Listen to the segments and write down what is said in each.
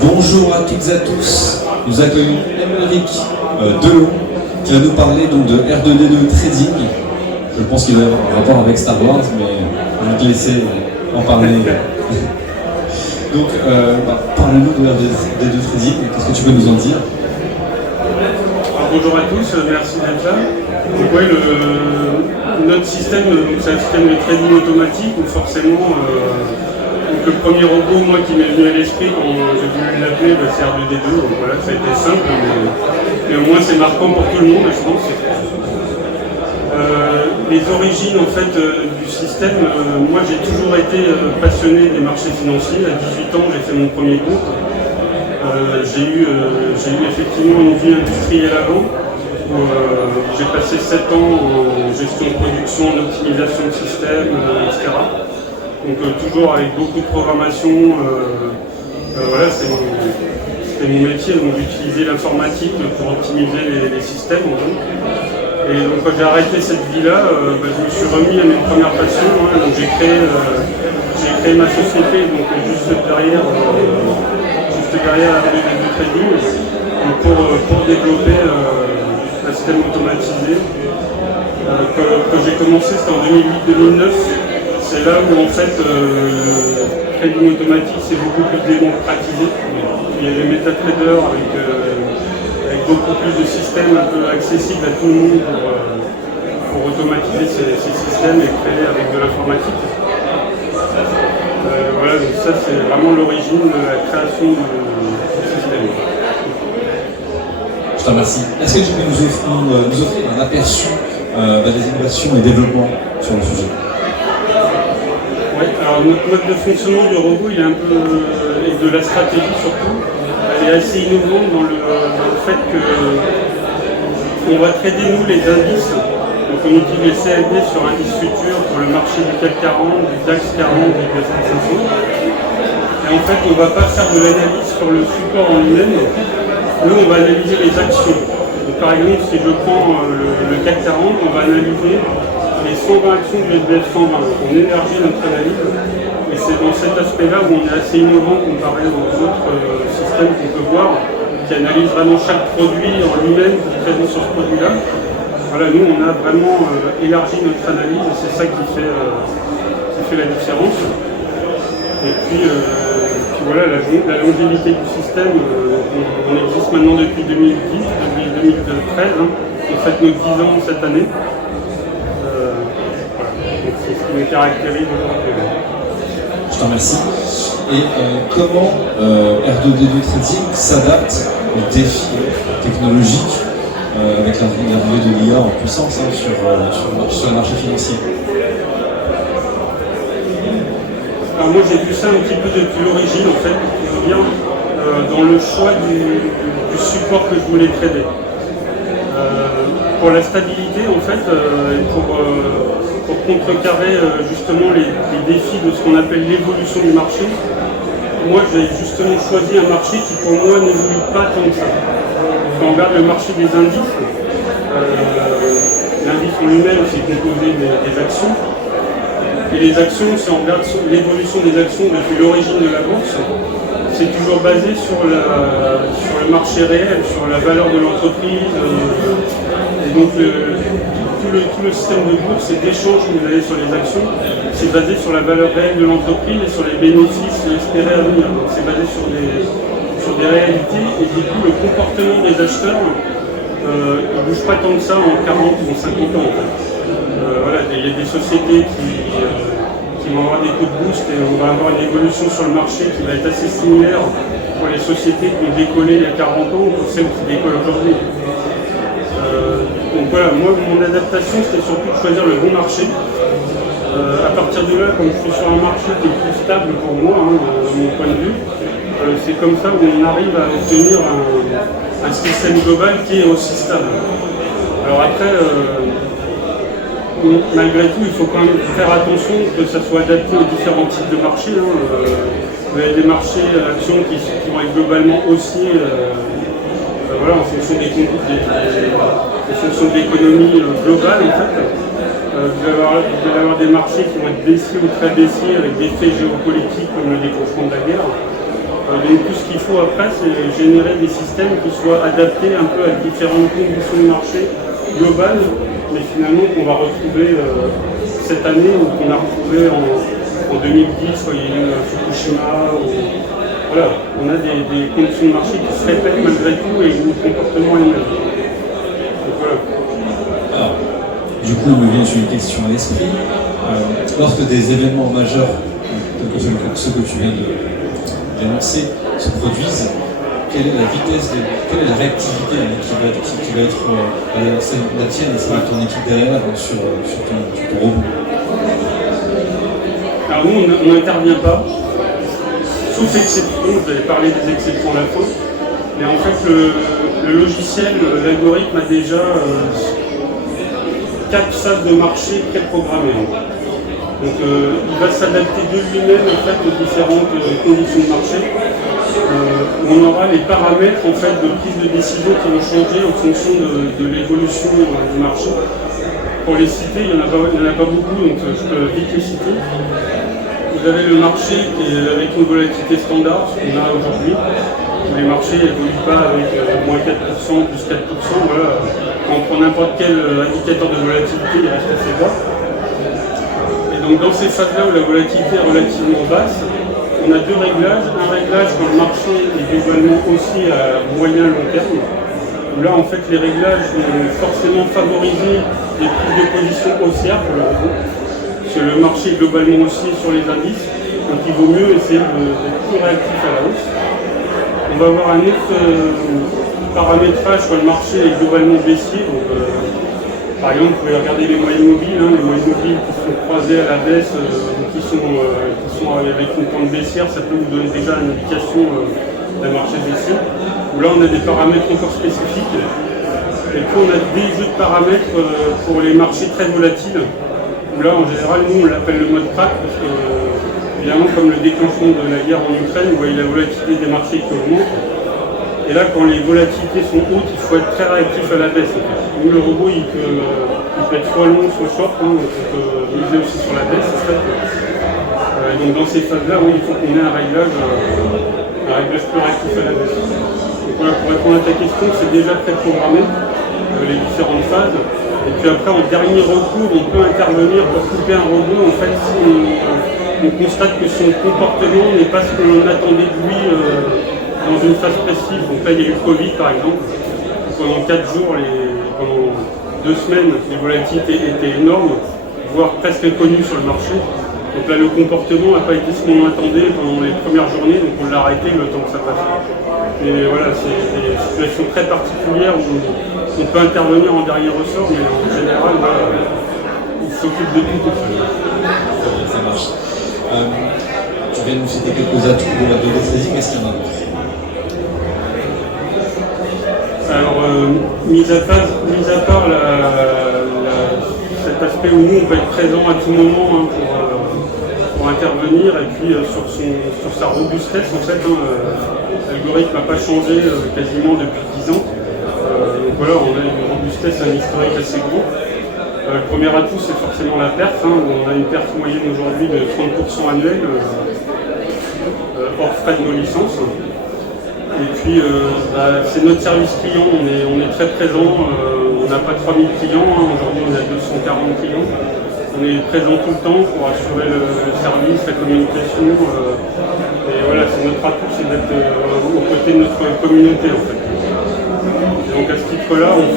Bonjour à toutes et à tous, nous accueillons Émeric Delon qui va nous parler donc de R2D2 Trading. Je pense qu'il va y avoir un rapport avec Star Wars, mais je vais te laisser en parler. Donc, parle-nous de R2D2 Trading, qu'est-ce que tu peux nous en dire? Alors, bonjour à tous, merci d'être là. Donc, ouais, notre système, c'est un système de trading automatique où forcément donc le premier robot moi, qui m'est venu à l'esprit quand j'ai voulu l'appeler, c'est R2D2, donc voilà, ça a été simple, mais au moins c'est marquant pour tout le monde, je pense. Les origines en fait du système, moi j'ai toujours été passionné des marchés financiers. À 18 ans j'ai fait mon premier compte. J'ai eu effectivement une vie industrielle avant, où j'ai passé 7 ans en gestion de production, en optimisation de système, etc. Donc toujours avec beaucoup de programmation, voilà, c'était mon métier, donc j'utilisais l'informatique pour optimiser les systèmes en gros. Et donc quand j'ai arrêté cette vie-là, je me suis remis à mes premières passions, hein, donc j'ai créé ma société donc juste derrière R2D2 Trading pour développer un système automatisé que j'ai commencé, c'était en 2008-2009. C'est là où en fait le trading automatique s'est beaucoup plus démocratisé. Il y a les MetaTraders avec beaucoup plus de systèmes un peu accessibles à tout le monde pour automatiser ces systèmes et créer avec de l'informatique. Voilà, donc ça c'est vraiment l'origine de la création du système. Je te remercie. Est-ce que tu peux nous offrir un aperçu des innovations et développements sur le sujet? Oui, alors notre mode de fonctionnement du robot, il est un peu, et de la stratégie surtout, elle est assez innovante dans le fait qu'on va trader nous les indices. Donc on utilise les CFD sur indices futurs pour le marché du CAC 40, du DAX 40, du S&P 500. Et en fait, on ne va pas faire de l'analyse sur le support en lui-même. Nous, on va analyser les actions. Donc, par exemple, si je prends le CAC 40, on va analyser les 120 actions du SBF 120. Donc, on élargit notre analyse. Et c'est dans cet aspect-là où on est assez innovant comparé aux autres systèmes qu'on peut voir, qui analysent vraiment chaque produit en lui-même, qui traite sur ce produit-là. Voilà, nous, on a vraiment élargi notre analyse et c'est ça qui fait la différence. Et puis voilà, la longévité du système, on existe maintenant depuis 2010, depuis 2013. Hein. On fête nos 10 ans cette année. Donc c'est ce qui nous caractérise aujourd'hui. Je te remercie. Et comment R2D2 Trading s'adapte aux défis technologiques avec l'arrivée de l'IA en puissance sur le marché financier? Alors moi j'ai vu ça un petit peu depuis l'origine en fait, je veux dire, dans le choix du support que je voulais trader. Pour la stabilité en fait, pour contrecarrer justement les défis de ce qu'on appelle l'évolution du marché, moi j'ai justement choisi un marché qui pour moi n'évolue pas tant que ça. Quand on regarde le marché des indices, l'indice en lui-même c'est composé des actions. Et les actions, si on regarde l'évolution des actions depuis l'origine de la bourse, c'est toujours basé sur le marché réel, sur la valeur de l'entreprise. Et donc tout le système de bourse et d'échange que vous avez sur les actions, c'est basé sur la valeur réelle de l'entreprise et sur les bénéfices espérés à venir. Donc c'est basé sur des réalités et du coup le comportement des acheteurs ne bouge pas tant que ça en 40 ou en 50 ans en fait. Voilà, il y a des sociétés qui vont avoir des coups de boost et on va avoir une évolution sur le marché qui va être assez similaire pour les sociétés qui ont décollé il y a 40 ans pour celles qui décollent aujourd'hui. Donc voilà, moi mon adaptation c'était surtout de choisir le bon marché. À partir de là, comme je suis sur un marché qui est plus stable pour moi, hein, de mon point de vue, c'est comme ça où on arrive à obtenir un système global qui est aussi stable. Alors après, malgré tout, il faut quand même faire attention que ça soit adapté aux différents types de marchés. Hein. Vous avez des marchés actions qui vont être globalement haussiers voilà, en fonction de l'économie globale en fait. Vous allez avoir des marchés qui vont être baissiers ou très baissiers avec des faits géopolitiques comme le déclenchement de la guerre. Donc tout ce qu'il faut après, c'est générer des systèmes qui soient adaptés un peu à différentes conditions de marché globales, mais finalement qu'on va retrouver cette année ou qu'on a retrouvé en 2010 quand il y a eu Fukushima. Voilà, on a des conditions de marché qui se répètent malgré tout et où le comportement est le même. Donc voilà. Alors, du coup, me vient une question à l'esprit. Lorsque des événements majeurs, tels que ceux que tu viens d'énoncer, se produisent, quelle est la vitesse, quelle est la réactivité qui va être la tienne et celle de ton équipe derrière sur ton robot? Alors nous, on n'intervient pas, sauf exception, vous avez parlé des exceptions à la faute, mais en fait le logiciel, l'algorithme a déjà 4 phases de marché préprogrammées. Donc il va s'adapter de lui-même en fait, aux différentes conditions de marché. On aura les paramètres en fait, de prise de décision qui vont changer en fonction de l'évolution du marché. Pour les citer, il n'y en a pas beaucoup, donc je peux vite les citer. Vous avez le marché qui est avec une volatilité standard, ce qu'on a aujourd'hui. Les marchés n'évoluent pas avec moins 4%, plus 4%. Voilà. Quand on prend n'importe quel indicateur de volatilité, il reste assez bas. Et donc dans ces phases-là où la volatilité est relativement basse, on a 2 réglages. Un réglage quand le marché est globalement aussi à moyen long terme. Où là, en fait, les réglages vont forcément favoriser des prises de position haussières pour le robot. Parce que le marché est globalement haussier sur les indices, donc il vaut mieux essayer d'être plus réactif à la hausse. On va avoir un autre paramétrage quand le marché est globalement baissier. Donc, par exemple, vous pouvez regarder les moyennes mobiles, les moyennes mobiles qui sont croisées à la baisse, qui sont avec une pente baissière, ça peut vous donner déjà une indication d'un marché baissier. Où là, on a des paramètres encore spécifiques. Et puis, on a des jeux de paramètres pour les marchés très volatiles. Où là, en général, nous, on l'appelle le mode crack, parce que, évidemment, comme le déclenchement de la guerre en Ukraine, vous voyez la volatilité des marchés qui augmente. Et là, quand les volatilités sont hautes, il faut être très réactif à la baisse. Nous, le robot, il peut être soit long, soit short, donc on peut miser aussi sur la baisse. En fait. Donc, dans ces phases-là, oui, il faut qu'on ait un réglage plus réactif à la baisse. Donc, voilà, pour répondre à ta question, c'est déjà préprogrammé, les différentes phases. Et puis après, en dernier recours, on peut intervenir pour couper un robot, en fait, si on constate que son comportement n'est pas ce que l'on attendait de lui dans une phase précise. Donc là, il y a eu le Covid, par exemple. Pendant 4 jours, pendant 2 semaines, les volatilités étaient énormes, voire presque inconnues sur le marché. Donc là, le comportement n'a pas été ce qu'on attendait pendant les premières journées, donc on l'a arrêté le temps que ça passe. Mais voilà, c'est des situations très particulières où on peut intervenir en dernier ressort, mais en général, voilà, il s'occupe de tout seul. Ça marche. Tu viens de nous citer quelques atouts de la 2D trading, est-ce qu'il y en a d'autres? Alors, mis à part cet aspect où nous on peut être présent à tout moment pour intervenir, et puis sur sa robustesse, en fait, l'algorithme n'a pas changé quasiment depuis 10 ans. Donc voilà, on a une robustesse, un historique assez gros. Le premier atout, c'est forcément la perf. On a une perf moyenne aujourd'hui de 30% annuel, hors frais de nos licences. Et puis, c'est notre service client, on est très présent, on n'a pas 3000 clients, aujourd'hui on a 240 clients. On est présent tout le temps pour assurer le service, la communication. Et voilà, c'est notre atout, c'est d'être aux côtés de notre communauté en fait. Et donc à ce titre-là, on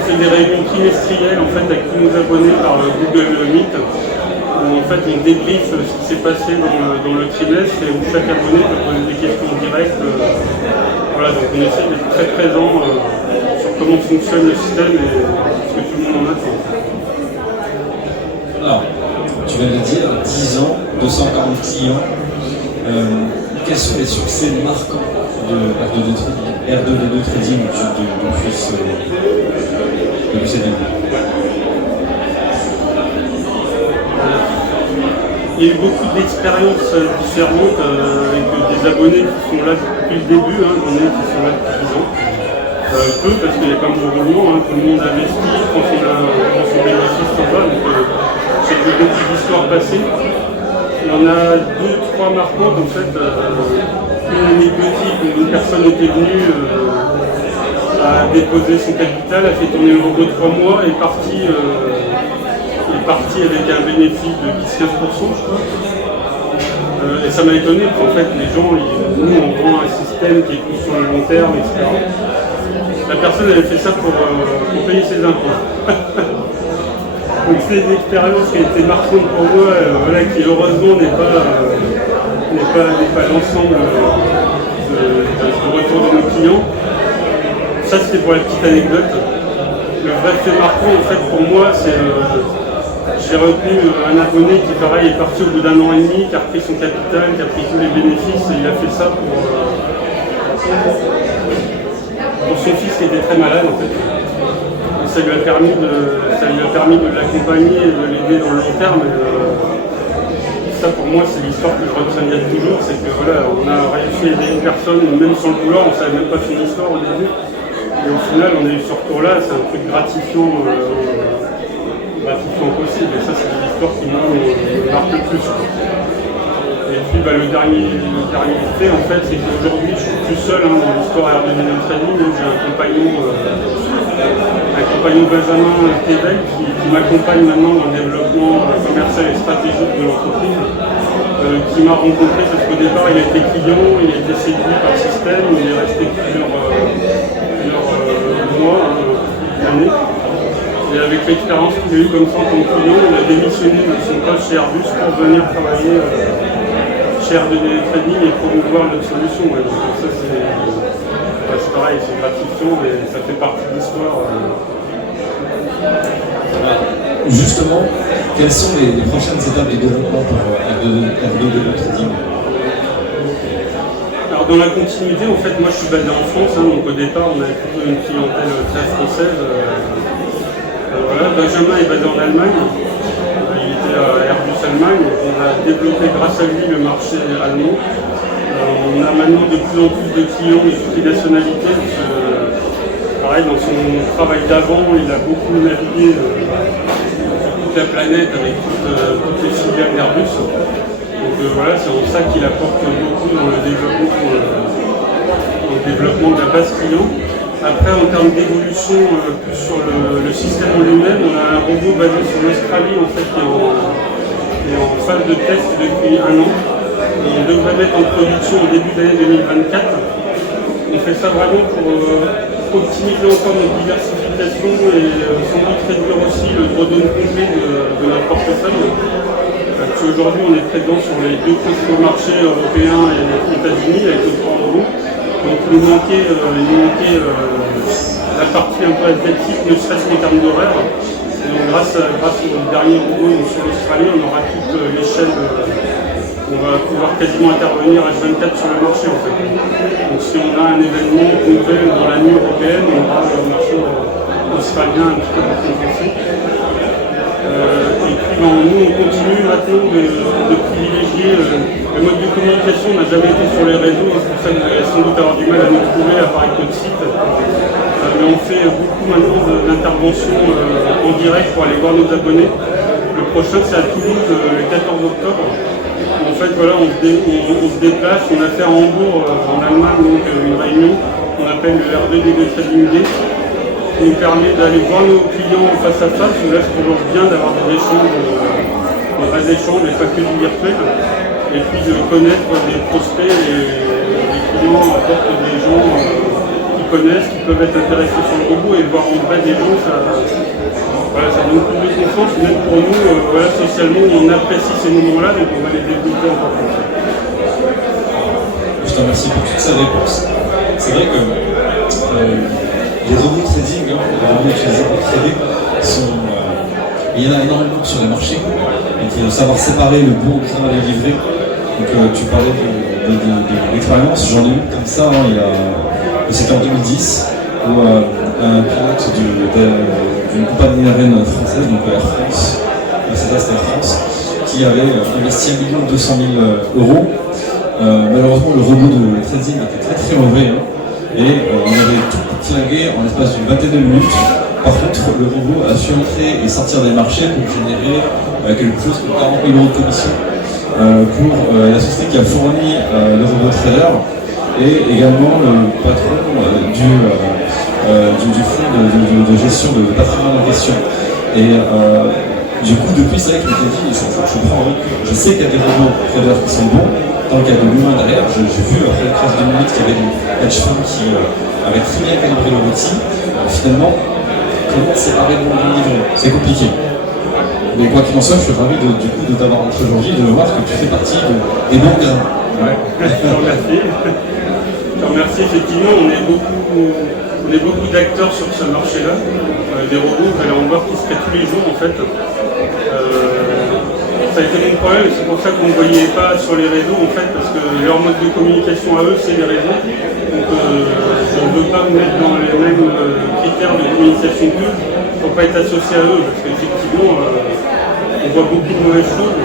fait des réunions trimestrielles en fait, avec tous nos abonnés par Google Meet. Où en fait on débriefe ce qui s'est passé dans le trimestre et où chaque abonné peut poser des questions directes. Voilà, donc on essaie d'être très présent sur comment fonctionne le système et ce que tout le monde en attend. Alors, tu viens de le dire, 10 ans, 240 clients. Quels sont les succès marquants de R2D2 Trading depuis cette année? Il y a eu beaucoup d'expériences différentes avec des abonnés qui sont là depuis le début, j'en ai qui sont là depuis 10 ans. Peu parce qu'il y a comme le roulement, tout le monde investit, prend son bénéfice s'en va, donc j'ai vu beaucoup d'histoires passées. Il y en a 2-3 marquantes en fait. Une anecdotique où une personne était venue a déposé son capital, a fait tourner le robot 3 mois et est parti avec un bénéfice de 10-15%, je crois. Et ça m'a étonné, parce qu'en fait, les gens, nous, on prend un système qui est plus sur le long terme, etc. La personne avait fait ça pour payer ses impôts. Donc c'est une expérience qui a été marquante pour moi, voilà, qui heureusement n'est pas l'ensemble du retour de nos clients. Ça c'était pour la petite anecdote. Le vrai fait marquant en fait pour moi c'est j'ai retenu un abonné qui pareil est parti au bout d'1 an et demi, qui a repris son capital, qui a pris tous les bénéfices et il a fait ça pour son fils qui était très malade en fait. Et ça lui a permis de l'accompagner et de l'aider dans le long terme. Ça pour moi c'est l'histoire que je retiendrai toujours, c'est que voilà, on a réussi à aider une personne, même sans le vouloir, on ne savait même pas son histoire au début. Et au final on a eu ce retour-là, c'est un truc gratifiant possible. Et ça c'est l'histoire qui moi me marque le plus. Et puis le dernier fait en fait c'est qu'aujourd'hui je suis plus seul dans l'histoire R2D Trading, j'ai un compagnon Benjamin Thével qui m'accompagne maintenant dans le développement commercial et stratégique de l'entreprise, qui m'a rencontré parce qu'au départ il a été client, il a été séduit par le système, il est resté plusieurs mois, années. Et avec l'expérience qu'il a eue comme ça en tant que client, il a démissionné de son poste chez Airbus pour venir travailler chez R2D Trading et promouvoir notre solution. Ouais. Donc ça c'est pareil, c'est gratifiant et ça fait partie de l'histoire. Justement, quelles sont les prochaines étapes de développement pour R2D Trading? Alors dans la continuité, en fait, moi je suis basé en France, donc au départ on avait plutôt une clientèle très française. Voilà, Benjamin est basé en Allemagne, il était à Airbus Allemagne, on a développé grâce à lui le marché allemand. On a maintenant de plus en plus de clients de toutes les nationalités. Pareil, dans son travail d'avant, il a beaucoup navigué sur toute la planète avec toutes les filiales d'Airbus. Donc voilà, c'est en ça qu'il apporte beaucoup dans le développement de la base client. Après, en termes d'évolution, plus sur le système en lui-même, on a un robot basé sur l'Australie en fait, qui est en phase de test depuis 1 an. On devrait mettre en production au début de l'année 2024. On fait ça vraiment pour optimiser encore notre diversification et sans doute réduire aussi le drawdown complet de notre portefeuille. Parce qu'aujourd'hui, on est présent sur les 2 principaux marchés européens et les États-Unis avec nos 3 robots. Donc il nous manquait la partie un peu asiatique, ne serait-ce qu'en termes d'horaire. Et donc grâce au dernier robot sur l'Australie, on aura toute l'échelle. On va pouvoir quasiment intervenir H24 sur le marché en fait. Donc si on a un événement complet dans la nuit européenne, on aura le marché australien un petit peu plus compensé. Et puis nous on continue maintenant de privilégier le mode de communication, on n'a jamais été sur les réseaux, c'est pour ça que vous allez sans doute avoir du mal à nous trouver à part avec notre site. Mais on fait beaucoup maintenant d'interventions en direct pour aller voir nos abonnés. Le prochain c'est à Toulouse le 14 octobre. En fait, voilà, on se déplace, on a fait à Hambourg, en Allemagne, donc, une réunion qu'on appelle le R2D Trading Day, qui nous permet d'aller voir nos clients face à face, où là c'est toujours bien d'avoir des échanges, des vrais échanges, et pas que du virtuel, et puis de connaître des prospects, les clients apportent des gens qui connaissent, qui peuvent être intéressés sur le robot, et voir en vrai des gens, ça donne plus de confiance, même pour nous, socialement, on apprécie ces moments-là, donc on va les développer encore plus. Je te remercie pour toutes ces réponses. C'est vrai que les robots trading, les robots utilisés pour trader, il y en a énormément sur les marchés. Donc il faut savoir séparer le bon grain des livrés. Donc tu parlais de l'expérience, j'en ai eu comme ça, c'était en 2010, où un pilote d'une compagnie aérienne française, donc Air France, Air France, qui avait investi 1 200 000 €. Malheureusement, le robot de trading était très très mauvais et on avait tout flingué en l'espace d'une vingtaine de minutes. Par contre, le robot a su entrer et sortir des marchés pour générer quelque chose comme 40 000 € de commission. pour la société qui a fourni le robot trader et également le patron du fonds de gestion de patrimoine en question. Et du coup, depuis, c'est vrai que je m'étais dit, je prends un recul. Je sais qu'il y a des robots traders qui sont bons, tant qu'il y a de l'humain derrière. J'ai vu après le crash de Munich qu'il y avait des hedge funds qui avaient très bien calibré leur outil. Finalement, comment séparer le bon livre? C'est compliqué. Mais quoi qu'il en soit, je suis ravi du coup de t'avoir entre aujourd'hui, de voir que tu fais partie des bons grains. Ouais. Je te remercie. Je te remercie. Effectivement, on est beaucoup d'acteurs sur ce marché-là. Des robots, vous allez en voir qui se créent tous les jours en fait. Ça a été mon problème, c'est pour ça qu'on ne me voyait pas sur les réseaux en fait, parce que leur mode de communication à eux, c'est les réseaux. Donc je ne veux pas me mettre dans les mêmes critères de communication qu'eux, pour ne pas être associé à eux, parce qu'effectivement, on voit beaucoup de mauvaises choses.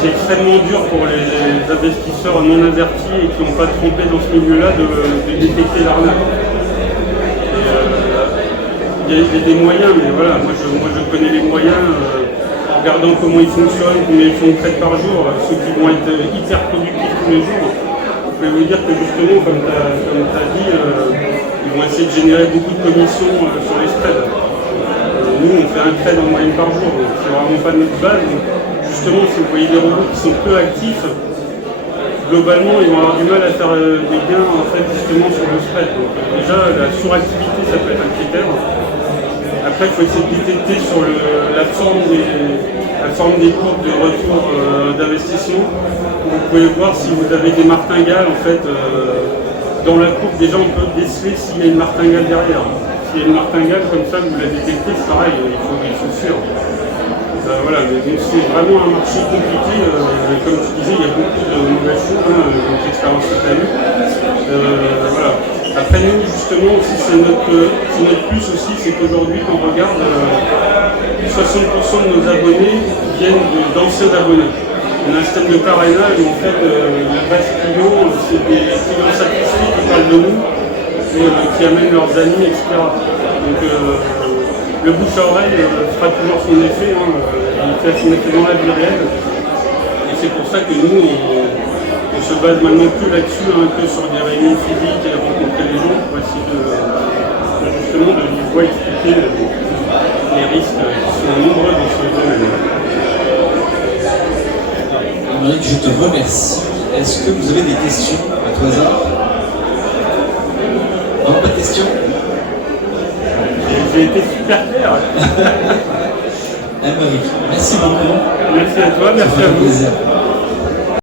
C'est extrêmement dur pour les investisseurs non avertis et qui n'ont pas trompé dans ce milieu-là de détecter l'arnaque. Il y a des moyens, mais voilà, moi je connais les moyens, en regardant comment ils fonctionnent, combien ils font de trades par jour, ceux qui vont être hyper productifs tous les jours. Je peux vous dire que justement, comme tu as dit, ils vont essayer de générer beaucoup de commissions sur les spreads. Nous, on fait un trade en moyenne par jour, donc c'est vraiment pas notre base. Donc, justement, si vous voyez des robots qui sont peu actifs, globalement, ils vont avoir du mal à faire des gains en fait, justement sur le spread. Donc, déjà, la suractivité, ça peut être un critère. Après, il faut essayer de détecter sur la forme des courbes de retour d'investissement. Vous pouvez voir si vous avez des martingales. En fait, dans la courbe, déjà, on peut déceler s'il y a une martingale derrière. S'il y a une martingale comme ça, vous la détectez, c'est pareil, il faut suivre. Voilà, donc c'est vraiment un marché compliqué. Comme tu disais, il y a beaucoup de mauvaises choses, donc l'expérience que tu as eue. Voilà. Après nous, justement, aussi, c'est notre plus aussi, c'est qu'aujourd'hui, quand on regarde, 60% de nos abonnés viennent d'anciens abonnés. On a un système de parrainage où en fait, la base client, c'est des clients satisfaits qui parlent de nous, et qui amènent leurs amis, etc. Donc le bouche à oreille fera toujours son effet, il fait son effet dans la vie réelle. Et c'est pour ça que nous, on se base maintenant que là-dessus, que sur des réunions physiques et rencontrer les gens pour essayer justement de lui expliquer les risques qui sont nombreux dans ce domaine. Émeric, je te remercie. Est-ce que vous avez des questions à tout hasard? Non, pas de questions? J'ai été super clair. Émeric, merci beaucoup. Merci à toi, merci à vous.